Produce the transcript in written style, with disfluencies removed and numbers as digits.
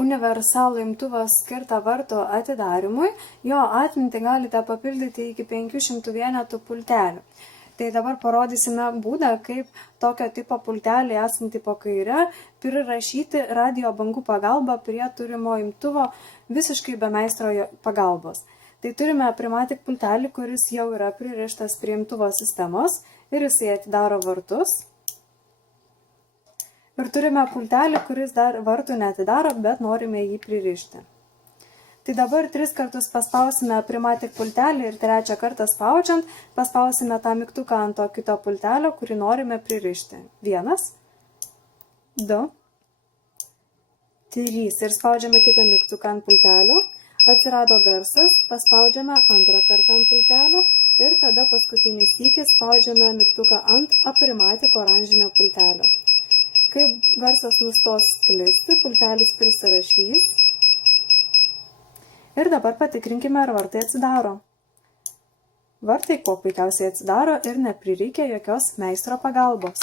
Universalų imtuvą skirtą vartų atidarimui, jo atmintį galite papildyti iki 500 vienetų pultelių. Tai dabar parodysime būdą, kaip tokio tipo pultelį esantį po kaire prirašyti radio bangų pagalba prie turimo imtuvo visiškai be meistro pagalbos. Tai turime Primatic pultelį, kuris jau yra pririštas prie imtuvo sistemos ir jisai atidaro vartus. Ir turime pultelį, kuris dar vartų neatidaro, bet norime jį pririšti. Tai dabar 3 kartus paspausime Primatic pultelį ir 3 kartą spaudžiant paspausime tą mygtuką ant to kito pultelio, kurį norime pririšti. 1, 2, 3 ir spaudžiame kitą mygtuką ant pultelio. Atsirado garsas, paspaudžiame 2 kartą ant pultelio ir tada paskutinį sykį spaudžiame mygtuką ant Primatic oranžinio pultelio. Kai garsas nustos sklisti, pultelis prisirašys. Ir dabar patikrinkime, ar vartai atsidaro. Vartai kuo puikiausiai atsidaro ir neprireikia jokios meistro pagalbos.